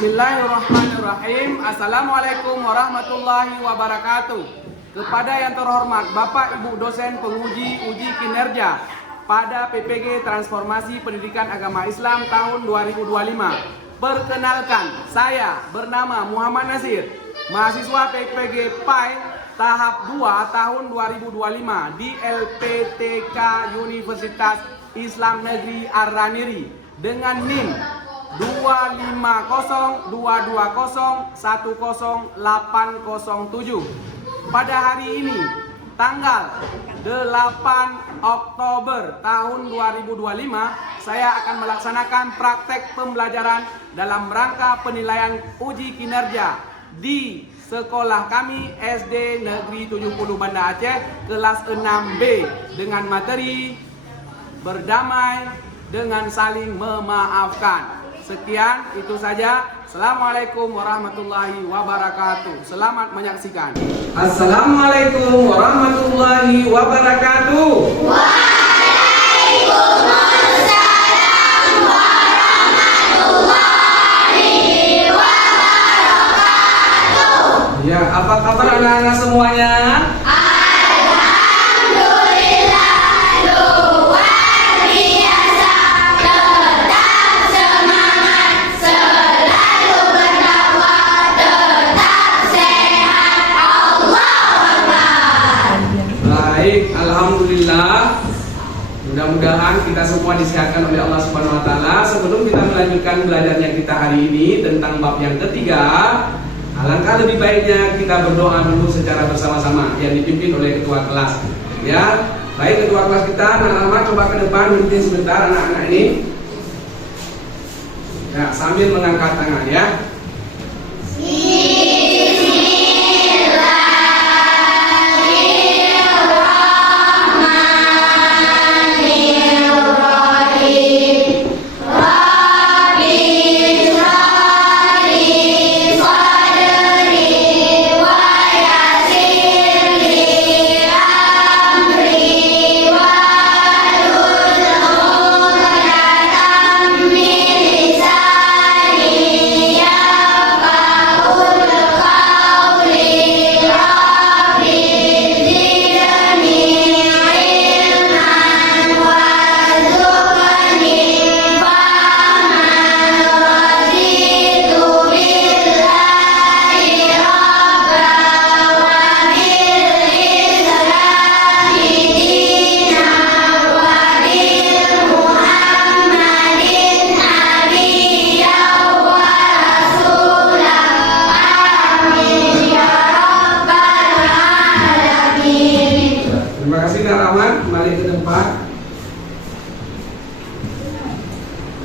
Bismillahirrahmanirrahim. Assalamualaikum warahmatullahi wabarakatuh. Kepada yang terhormat Bapak Ibu dosen penguji uji kinerja pada PPG Transformasi Pendidikan Agama Islam tahun 2025. Perkenalkan, saya bernama Muhammad Nasir, mahasiswa PPG PAI tahap 2 tahun 2025 di LPTK Universitas Islam Negeri Ar-Raniri dengan NIM 25022010807. Pada hari ini tanggal 8 Oktober tahun 2025 saya akan melaksanakan praktek pembelajaran dalam rangka penilaian uji kinerja di sekolah kami SD Negeri 70 Banda Aceh kelas 6B dengan materi berdamai dengan saling memaafkan. Sekian, itu saja. Assalamualaikum warahmatullahi wabarakatuh. Selamat menyaksikan. Assalamualaikum warahmatullahi wabarakatuh. Waalaikumsalam warahmatullahi wabarakatuh. Ya, apa kabar anak-anak semuanya? Alhamdulillah, mudah-mudahan kita semua disehatkan oleh Allah Subhanahu wa taala. Sebelum kita melanjutkan belajarnya kita hari ini tentang bab yang ketiga, alangkah lebih baiknya kita berdoa dulu secara bersama-sama yang dipimpin oleh ketua kelas. Ya, baik ketua kelas kita, anak-anak coba ke depan memimpin sebentar anak-anak ini. Ya, sambil mengangkat tangan ya.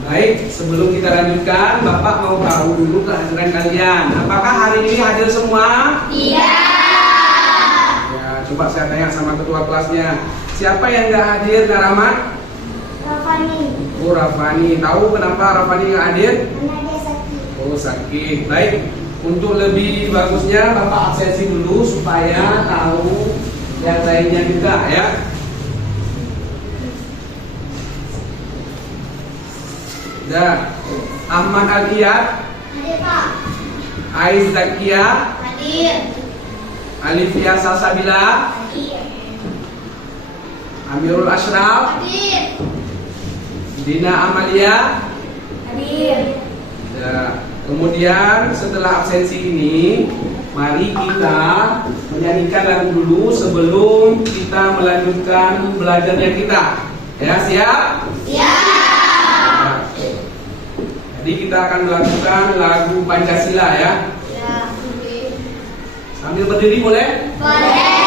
Baik, sebelum kita lanjutkan, Bapak mau tahu dulu kehadiran kalian. Apakah hari ini hadir semua? Iya. Ya, coba saya tanya sama ketua kelasnya. Siapa yang nggak hadir, Kak Rahmat? Rafani. Oh, Rafani. Tahu kenapa Rafani nggak hadir? Karena dia sakit. Oh, sakit. Baik, untuk lebih bagusnya Bapak absensi dulu supaya tahu yang lainnya juga ya. Dan Ahmad Al-Iyad, Hadir, Pak. Aiz Zakia, Hadir. Alifia Salsabila, Hadir. Amirul Ashraf, Hadir. Dina Amalia. Hadir. Ya. Kemudian setelah absensi ini, mari kita menyanyikan lagu dulu sebelum kita melanjutkan belajarnya kita. Ya, siap? Siap. Jadi kita akan melakukan lagu Pancasila ya. Ya. Sambil berdiri boleh? Boleh.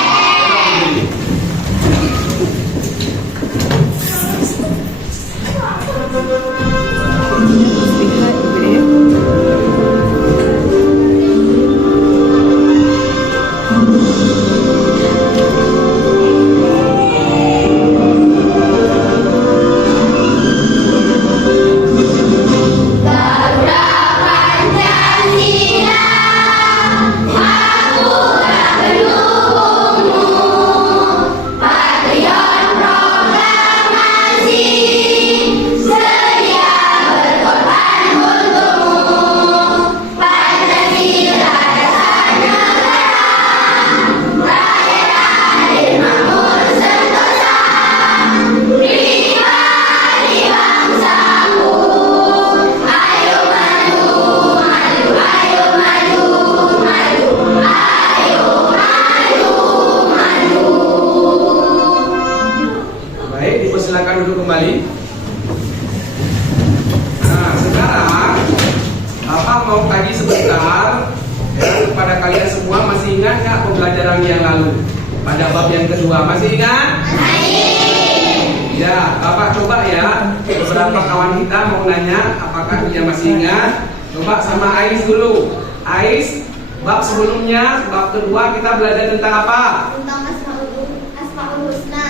Patriot proklamasi, sedia mau kaji sebentar ya, kepada kalian semua. Masih ingat nggak pembelajaran yang lalu pada bab yang kedua? Masih ingat? Ya, Bapak coba ya. Beberapa kawan kita mau nanya, apakah dia masih ingat? Coba sama Ais dulu. Ais, bab sebelumnya, bab kedua kita belajar tentang apa? Tentang Asmaul Husna.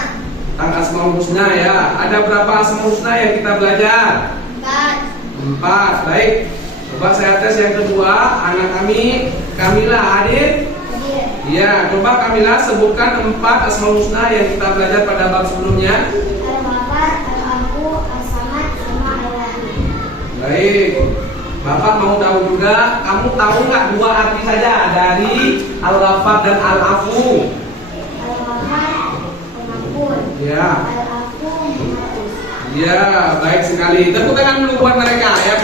Tentang Asmaul Husna ya. Ada berapa Asmaul Husna yang kita belajar? 4. Baik. Coba saya tes yang kedua. Anak kami, Kamila hadir? Ya, coba Kamila sebutkan 4 Asmaul Husna yang kita belajar pada bab sebelumnya. Al-Ghaffar, Al-Afu, As-Samad, sama Al-Rahim. Baik. Bapak mau tahu juga, kamu tahu nggak 2 arti saja dari Al-Ghaffar dan Al-Afu? Al-Ghaffar, Pengampun. Ya. Al-Afu, Menghapus. Ya, baik sekali. Tepuk tangan dulu buat mereka ya.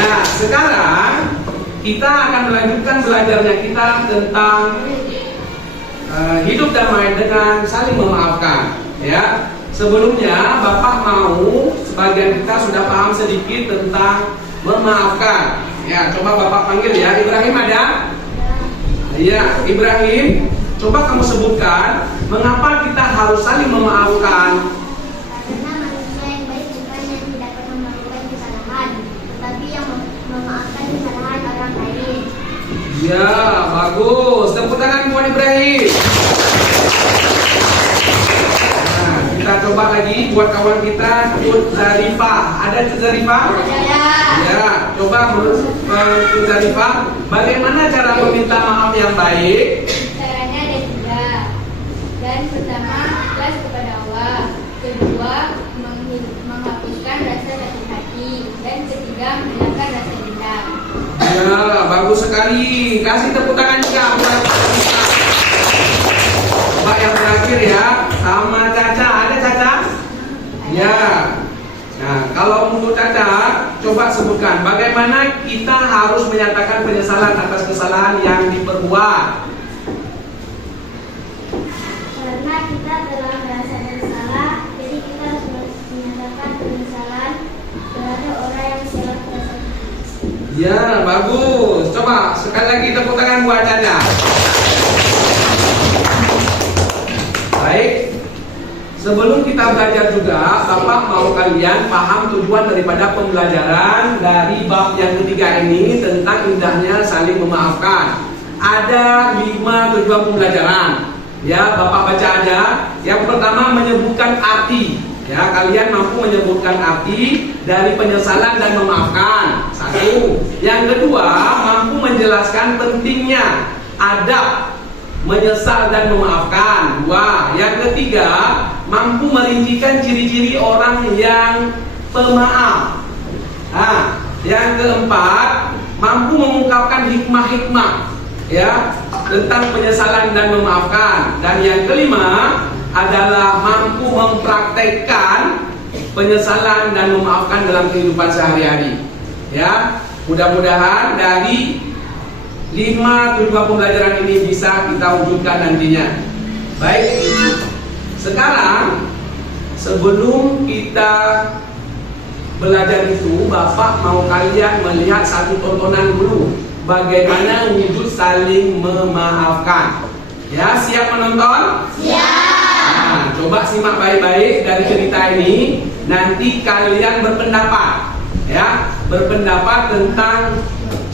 Nah, sekarang kita akan melanjutkan belajarnya kita tentang hidup damai dengan saling memaafkan. Ya, sebelumnya Bapak mau sebagian kita sudah paham sedikit tentang memaafkan. Ya, coba Bapak panggil ya. Ibrahim ada? Iya, Ibrahim. Coba kamu sebutkan mengapa kita harus saling memaafkan. Karena manusia yang baik bukan yang tidak pernah melakukan kesalahan, tetapi yang memaafkan kesalahan orang lain. Ya, bagus. Tepuk tangan buat Ibrahim. Nah, kita coba lagi buat kawan kita, Tut Zarifah. Ada Tut Zarifah? Ada. Ya, coba menurut Tut Zarifah, bagaimana cara meminta maaf yang baik? Caranya ada 3. Dan pertama, ikhlas kepada Allah. Kedua, menghapuskan rasa sakit hati. Dan ketiga, menghilangkan rasa dendam. Ya, bagus sekali. Kasih tepuk tangan juga buat kita. Coba yang terakhir ya, sama Caca. Ada Caca? Ya. Nah, kalau untuk Caca, coba sebutkan bagaimana kita harus menyatakan penyesalan atas kesalahan yang diperbuat. Karena kita telah merasa bersalah, jadi kita harus menyatakan penyesalan terhadap orang yang salah merasa. Ya, bagus. Coba sekali lagi tepuk tangan buat Caca. Baik. Sebelum kita belajar juga, Bapak mau kalian paham tujuan daripada pembelajaran dari bab yang ketiga ini tentang indahnya saling memaafkan. Ada 5 tujuan pembelajaran. Ya, Bapak baca aja. Yang pertama menyebutkan arti. Ya, kalian mampu menyebutkan arti dari penyesalan dan memaafkan. 1. Yang kedua, mampu menjelaskan pentingnya adab menyesal dan memaafkan. 2. Yang ketiga, mampu merincikan ciri-ciri orang yang pemaaf. Nah, yang keempat, mampu mengungkapkan hikmah-hikmah ya tentang penyesalan dan memaafkan. Dan yang kelima adalah mampu mempraktekkan penyesalan dan memaafkan dalam kehidupan sehari-hari. Ya, mudah-mudahan dari 5 tujuan pembelajaran ini bisa kita wujudkan nantinya. Baik, sekarang sebelum kita belajar itu, Bapak mau kalian melihat satu tontonan dulu bagaimana wujud saling memaafkan. Ya, siap menonton? Siap. Nah, coba simak baik-baik dari cerita ini. Nanti kalian berpendapat, ya, berpendapat tentang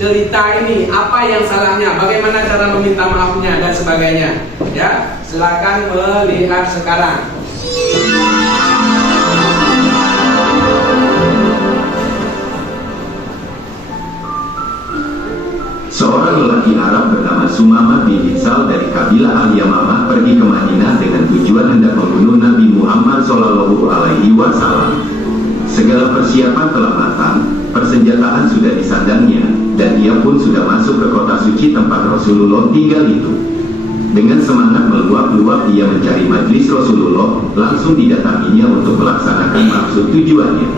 cerita ini, apa yang salahnya, bagaimana cara meminta maafnya dan sebagainya. Ya, silakan melihat sekarang. Seorang lelaki Arab bernama Sumamah bin Hinsal dari kabilah Al-Yamamah pergi ke Madinah dengan tujuan hendak membunuh Nabi Muhammad SAW. Segala persiapan telah matang, persenjataan sudah disandangnya, dan ia pun sudah masuk ke kota suci tempat Rasulullah tinggal itu. Dengan semangat meluap-luap ia mencari majlis Rasulullah, langsung didatanginya untuk melaksanakan maksud tujuannya.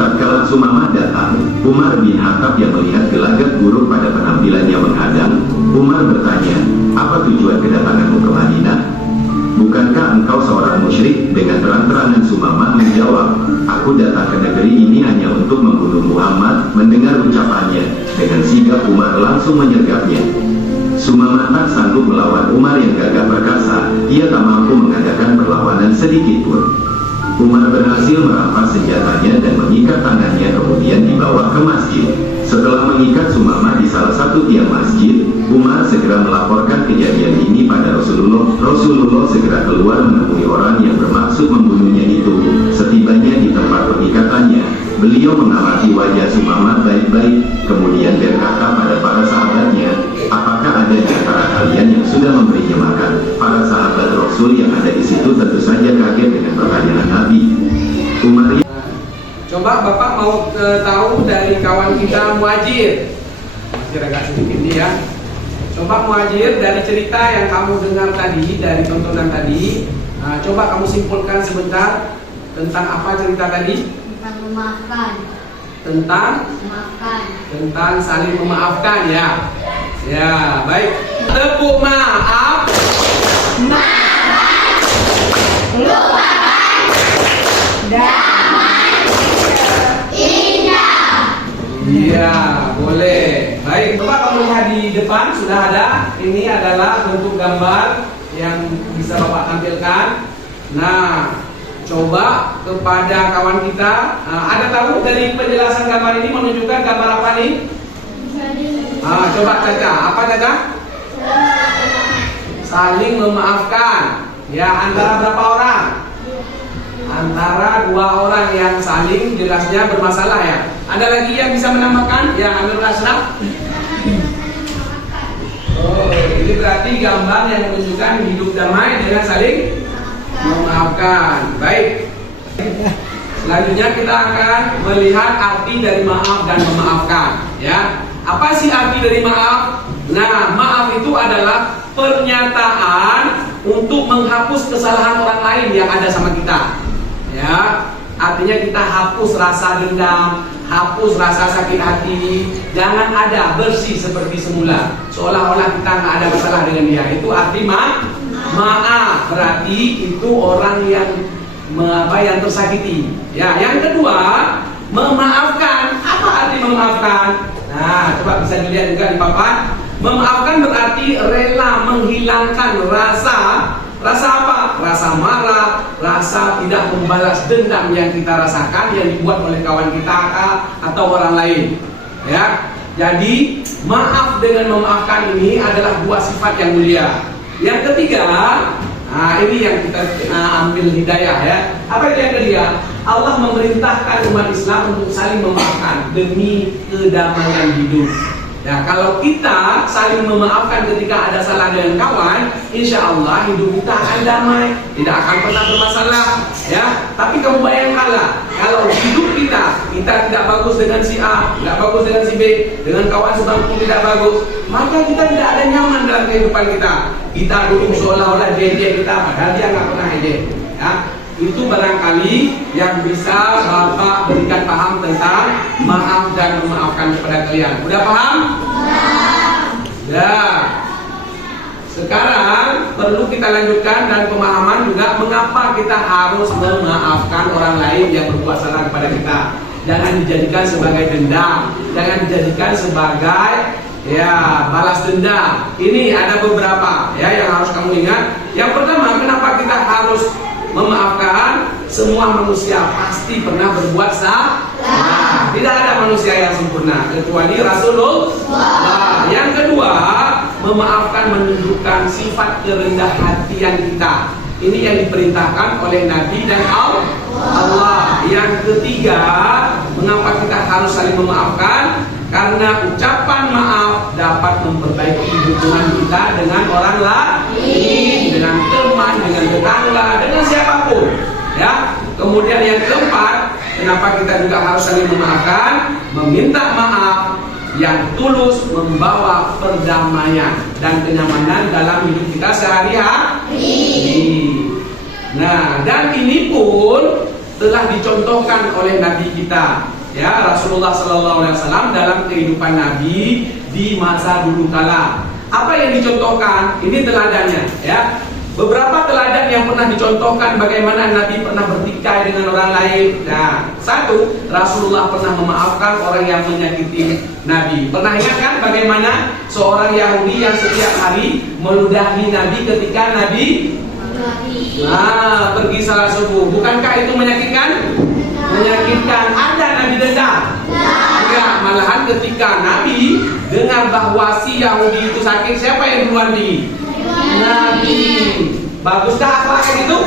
Tatkala Sumamah datang, Umar bin Khattab yang melihat gelagat buruk pada penampilannya menghadang. Umar bertanya, "Apa tujuan kedatanganmu ke Madinah? Bukankah engkau seorang musyrik?" Dengan terang-terangan Sumamah menjawab, "Aku datang ke negeri ini hanya untuk membunuh Muhammad langsung menyergapnya. Sumamah tak sanggup melawan Umar yang gagah perkasa, ia tak mampu mengadakan perlawanan sedikit pun. Umar berhasil merampas senjatanya dan mengikat tangannya, kemudian dibawa ke masjid. Setelah mengikat Sumamah di salah satu tiang masjid, Umar segera melaporkan kejadian ini pada Rasulullah. Rasulullah segera keluar menemui orang yang bermaksud membunuhnya itu. Setibanya di tempat pengikatannya, beliau mengamati wajah Sumamah baik-baik, kemudian berkata pada para sahabatnya, apakah ada di antara kalian yang sudah memberinya makan? Para sahabat Rasul yang ada di situ tentu saja kaget dengan pertanyaan Nabi. Umar, coba Bapak mau tahu dari kawan kita Muhajir. Masih agak sedikit nih ya. Coba Muhajir, dari cerita yang kamu dengar tadi, dari tontonan tadi, coba kamu simpulkan sebentar tentang apa cerita tadi? Tentang memaafkan. Tentang Memaafkan. tentang saling memaafkan ya. Ya, baik. Tepuk maaf. Iya, boleh. Baik, coba kamu lihat di depan sudah ada. Ini adalah bentuk gambar yang bisa Bapak tampilkan. Nah, coba kepada kawan kita, ada tahu dari penjelasan gambar ini menunjukkan gambar apa nih? Coba Caca, apa Caca? Saling memaafkan. Ya, antara berapa orang? Antara dua orang yang saling jelasnya bermasalah ya. Ada lagi yang bisa menambahkan? Ya, Amirul Ashraf. Oh, ini berarti gambar yang menunjukkan hidup damai dengan saling memaafkan. Baik. Selanjutnya kita akan melihat arti dari maaf dan memaafkan. Ya, apa sih arti dari maaf? Nah, maaf itu adalah pernyataan untuk menghapus kesalahan orang lain yang ada sama kita. Ya, artinya kita hapus rasa dendam, hapus rasa sakit hati, jangan ada, bersih seperti semula, seolah-olah kita nggak ada masalah dengan dia. Itu arti maaf. Berarti itu orang yang yang tersakiti. Ya, yang kedua, memaafkan. Apa arti memaafkan? Nah, coba bisa dilihat juga di papan. Memaafkan berarti rela menghilangkan rasa apa? Rasa marah, rasa tidak membalas dendam yang kita rasakan, yang dibuat oleh kawan kita atau orang lain. Ya, jadi maaf dengan memaafkan ini adalah dua sifat yang mulia. Yang ketiga, ini yang kita ambil hidayah ya. Apa itu yang ketiga? Allah memerintahkan umat Islam untuk saling memaafkan demi kedamaian hidup. Ya, kalau kita saling memaafkan ketika ada salah dengan kawan, insya Allah hidup kita akan damai, tidak akan pernah bermasalah. Ya, tapi kamu bayangkanlah, kalau hidup kita tidak bagus dengan si A, tidak bagus dengan si B, dengan kawan sebangku tidak bagus, maka kita tidak ada nyaman dalam kehidupan kita. Kita duduk seolah-olah jejek kita, padahal dia nggak pernah jejek. Ya, itu barangkali yang bisa Bapak berikan paham tentang maaf dan memaafkan kepada kalian. Udah paham? Ya. Sekarang perlu kita lanjutkan dan pemahaman juga mengapa kita harus memaafkan orang lain yang berbuat salah kepada kita. Jangan dijadikan sebagai dendam, jangan dijadikan sebagai balas dendam. Ini ada beberapa yang harus kamu ingat. Yang pertama, kenapa kita harus memaafkan? Semua manusia pasti pernah berbuat salah. Tidak ada manusia yang sempurna kecuali Rasulullah. Yang kedua, memaafkan menunjukkan sifat kerendah hatian kita. Ini yang diperintahkan oleh Nabi dan Allah. Yang ketiga, mengapa kita harus saling memaafkan? Karena ucapan maaf dapat memperbaiki hubungan kita dengan orang lain, dengan teman, dengan tetangga, dengan siapapun. Ya. Kemudian yang keempat, kenapa kita juga harus saling memaafkan? Meminta maaf yang tulus membawa perdamaian dan kenyamanan dalam hidup kita sehari-hari. Nah, dan ini pun telah dicontohkan oleh Nabi kita, ya, Rasulullah SAW dalam kehidupan Nabi di masa dulu kala. Apa yang dicontohkan? Ini teladannya, ya. Beberapa teladan yang pernah dicontohkan bagaimana Nabi pernah bertikai dengan orang lain. Nah, satu, Rasulullah pernah memaafkan orang yang menyakiti Nabi. Pernah ingat kan bagaimana seorang Yahudi yang setiap hari meludahi Nabi ketika Nabi pergi salat subuh. Bukankah itu menyakitkan? Menyakitkan. Ada Nabi dendam? Ya, malahan ketika Nabi dengar bahwa si Yahudi itu sakit, siapa yang duluan pergi? Nabi. Baguskah akhlaknya itu?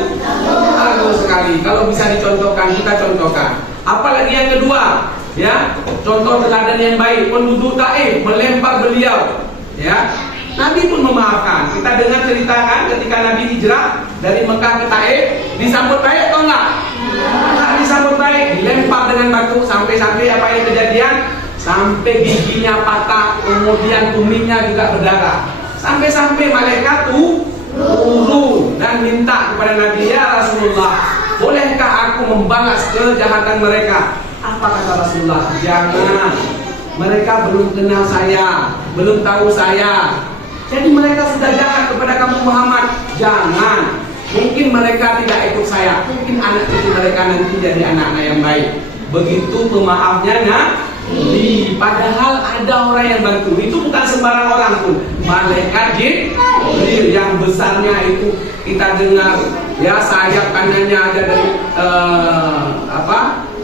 Bagus sekali. Kalau bisa dicontohkan, kita contohkan. Apalagi yang kedua, ya, contoh teladan yang baik. Penduduk Taif melempar beliau, ya. Nabi pun memaafkan. Kita dengar ceritakan ketika Nabi hijrah dari Mekah ke Taif, disambut baik atau enggak? Enggak disambut baik, dilempar dengan batu sampai-sampai apa yang kejadian? Sampai giginya patah, kemudian tumingnya juga berdarah. Sampai-sampai malaikat turun dan minta kepada Nabi, ya Rasulullah, bolehkah aku membalas kejahatan mereka? Apa kata Rasulullah? Jangan. Mereka belum kenal saya, belum tahu saya. Jadi mereka sudah jahat kepada kamu Muhammad. Jangan. Mungkin mereka tidak ikut saya. Mungkin anak cucu mereka nanti jadi anak-anak yang baik. Begitu pemaafnya Nabi. Padahal ada orang yang bantu. Itu bukan sembarang orang pun. Malaikat Jibril yang besarnya itu kita dengar, ya, sayap kanannya ada dari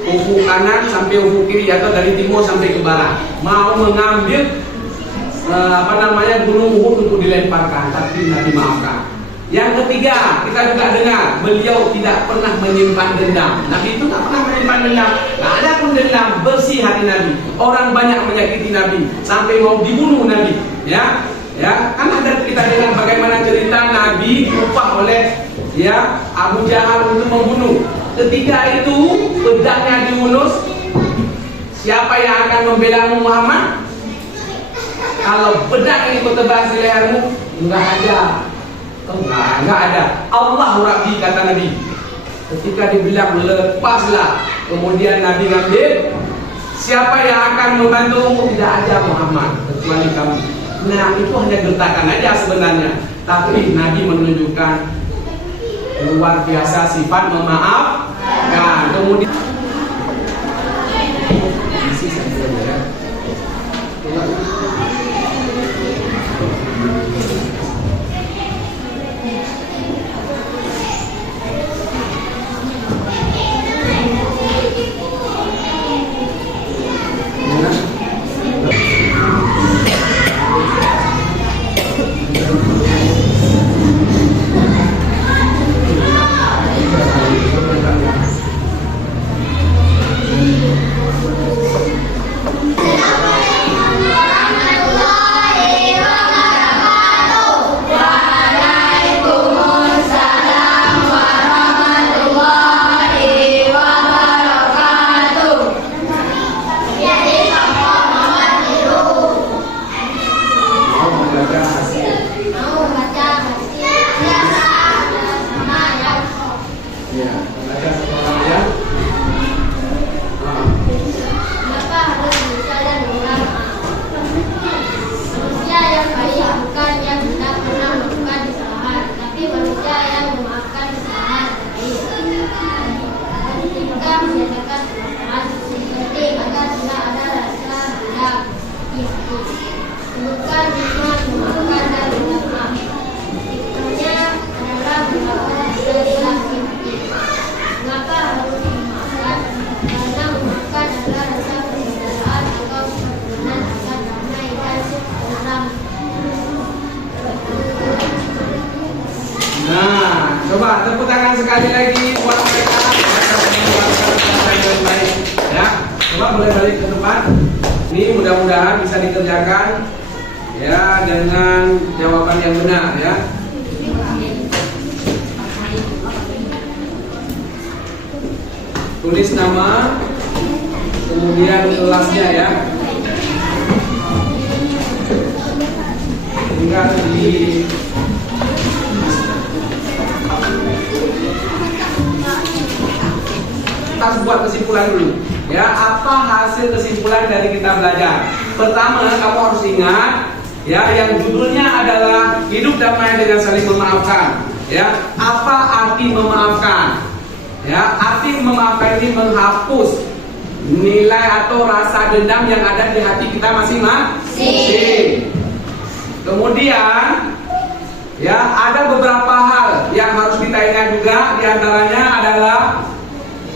ufuk kanan sampai ufuk kiri, atau dari timur sampai ke barat. Mau mengambil gunung Uhud untuk dilemparkan, tapi Nabi maafkan. Yang ketiga, kita juga dengar beliau tidak pernah menyimpan dendam. Nabi itu tak pernah menyimpan dendam. Tidak ada pun dendam, bersih hati Nabi. Orang banyak menyakiti Nabi sampai mau dibunuh Nabi. Ya, kan ada kita dengar bagaimana cerita Nabi diupah oleh, ya, Abu Jahal untuk membunuh. Ketika itu pedangnya diunus, siapa yang akan membela Muhammad? Kalau pedang ini bertebas di lehermu, enggak ada. Enggak ada. Allah Rabbi, kata Nabi. Ketika dibilang lepaslah, kemudian Nabi ngambil, siapa yang akan membantumu? Tidak ada Muhammad, kecuali kamu. Nah, itu hanya gertakan aja sebenarnya. Tapi Nabi menunjukkan luar biasa sifat memaafkan. Kemudian coba tepuk tangan sekali lagi buat mereka. Ya, coba boleh balik ke tempat. Ini mudah-mudahan bisa dikerjakan, ya, dengan jawaban yang benar, ya. Tulis nama, kemudian kelasnya, ya. Tinggal di kita buat kesimpulan dulu, ya. Apa hasil kesimpulan dari kita belajar? Pertama, kamu harus ingat, ya, yang judulnya adalah hidup damai dengan saling memaafkan. Ya, apa arti memaafkan? Ya, arti memaafkan ini menghapus nilai atau rasa dendam yang ada di hati kita masing-masing. Kemudian, ya, ada beberapa hal yang harus kita ingat juga. Di antaranya adalah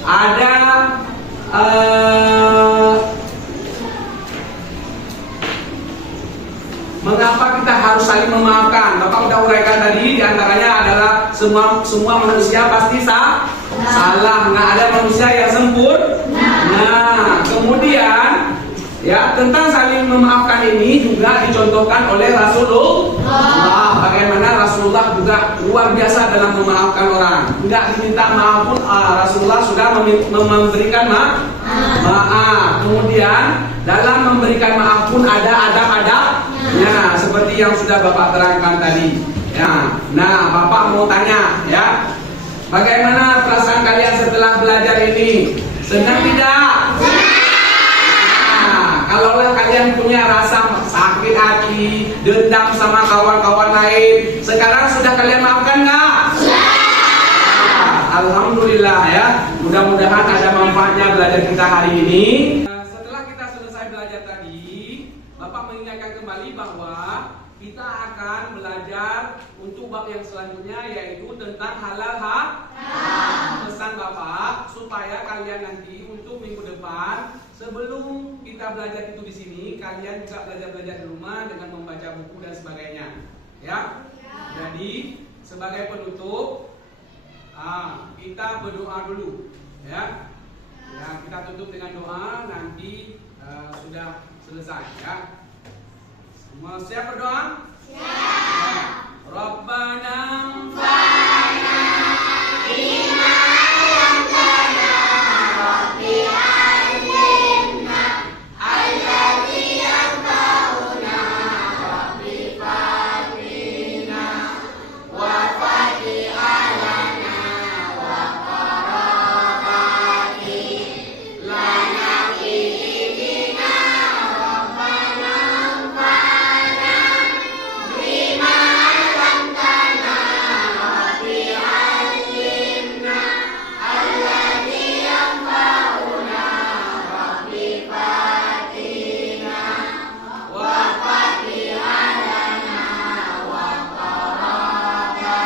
ada mengapa kita harus saling memaafkan. Bapak udah uraikan tadi, diantaranya adalah semua manusia pasti salah, nggak ada manusia yang sempurna. Nah, kemudian ya, tentang saling memaafkan ini juga dicontohkan oleh Rasulullah. Bagaimana Rasulullah juga luar biasa dalam memaafkan orang. Nggak diminta maaf pun Rasulullah sudah memberikan maaf. Kemudian dalam memberikan maaf pun ada adab-adabnya, seperti yang sudah Bapak terangkan tadi. Ya, nah Bapak mau tanya, ya, bagaimana perasaan kalian setelah belajar ini? Senang tidak? Nah, kalaulah kalian punya rasa sakit hati, dendam sama kawan-kawan lain, sekarang sudah kalian maafkan nggak? Alhamdulillah ya. Mudah-mudahan ada manfaatnya belajar kita hari ini. Setelah kita selesai belajar tadi, Bapak mengingatkan kembali bahwa kita akan belajar untuk bab yang selanjutnya, yaitu tentang halal haram. Pesan Bapak supaya kalian nanti untuk minggu depan, sebelum kita belajar itu di sini, kalian juga belajar di rumah dengan membaca buku dan sebagainya. Ya. Jadi sebagai penutup, kita berdoa dulu, ya. Ya, kita tutup dengan doa, nanti sudah selesai, ya. Semua siap berdoa? Siap. Rabbana fa'na bima 'allamtana rabbi 'allimna alladzi yanfa'una rabbi fa'ina wa fa'ti 'alana wa qarabati lana bidina rabbana fa'na bima 'allamtana rabbi 'allimna alladzi yanfa'una rabbi fa'tina wa fa'ti 'alana wa qarabati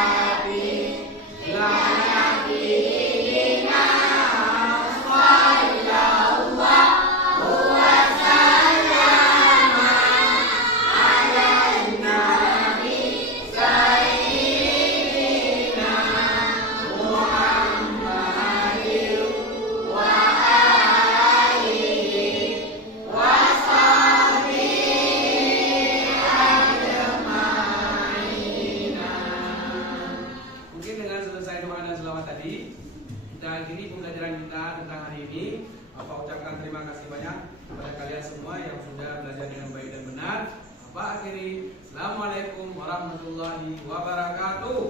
lana bidina sallallahu wa sallama ala nabi sayyidina Muhammadin wa alihi wa sahbihi ajma'in. Mungkin dengan selesai doa dan selawat tadi, kita akhiri pembelajaran kita tentang hari ini. Bapak ucapkan terima kasih banyak kepada kalian semua yang sudah belajar dengan baik dan benar. Bapak akhiri, Assalamualaikum warahmatullahi wabarakatuh.